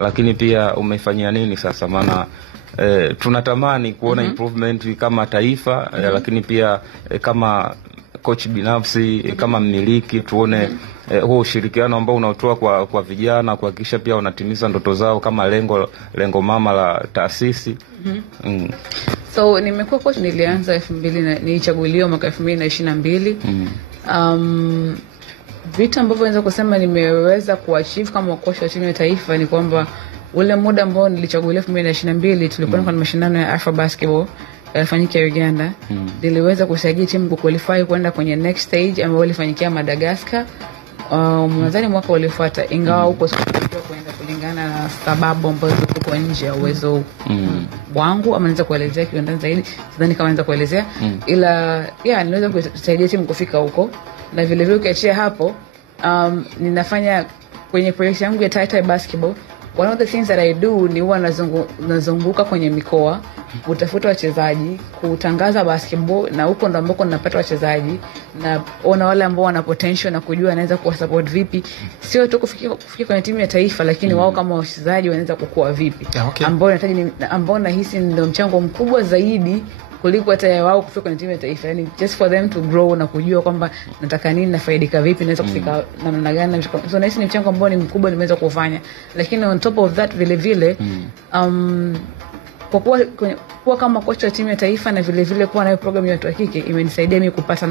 lakini pia umefanyia nini sasa? Maana tunatamani kuona improvement kama taifa, lakini pia kama coach binafsi, kama mmiliki tuone huo ushirikiano ambao unaotoa kwa vijana kuhakikisha pia wanatimiza ndoto zao kama lengo mama la taasisi. So nimekuwa coach, nilianza nilichaguliwa mwaka 2022. Vitu ambavyo naweza kusema nimeweza kuachieve kama coach wa timu ya taifa ni kwamba ule muda ambao nilichaguliwa 2022 tulikuwa na mashindano ya Afro Basketball yalifanyika Uganda. Niliweza kusaidia timu kuqualify kwenda kwenye next stage ambayo ilifanyikia Madagascar nadhani mwaka uliofuata, ingawa huko sikufanikiwa kwenda kulingana na sababu ambazo ziko nje ya uwezo wangu, ama naweza kuelezea kiundani zaidi, sidhani kama naweza kuelezea, ila niliweza kusaidia timu kufika huko. Na vile vile ukiachia hapo, ninafanya kwenye project yangu ya Tai Basketball. One of the things that I do ni huwa nazunguka kwenye mikoa kutafuta wachezaji, kutangaza basketball, na huko ndo ambako ninapata wachezaji na ona wale ambao wana potential na kujua naweza kuwa support vipi, sio tu kufikia kwenye timu ya taifa, lakini wao kama wachezaji wanaweza kukua vipi, ambao nahisi ndio mchango mkubwa zaidi kuliko hata wao kufika kwenye timu ya taifa. Yani just for them to grow na kujua kwamba nataka nini, nafaidika vipi, naweza kufika namna gani. So nahisi ni mchango ambao ni mkubwa nimeweza kufanya. Lakini on top of that vile vile kwa kuwa kama coach wa timu ya taifa na vile vile kuwa na program ya watu wa kike imenisaidia mimi kupata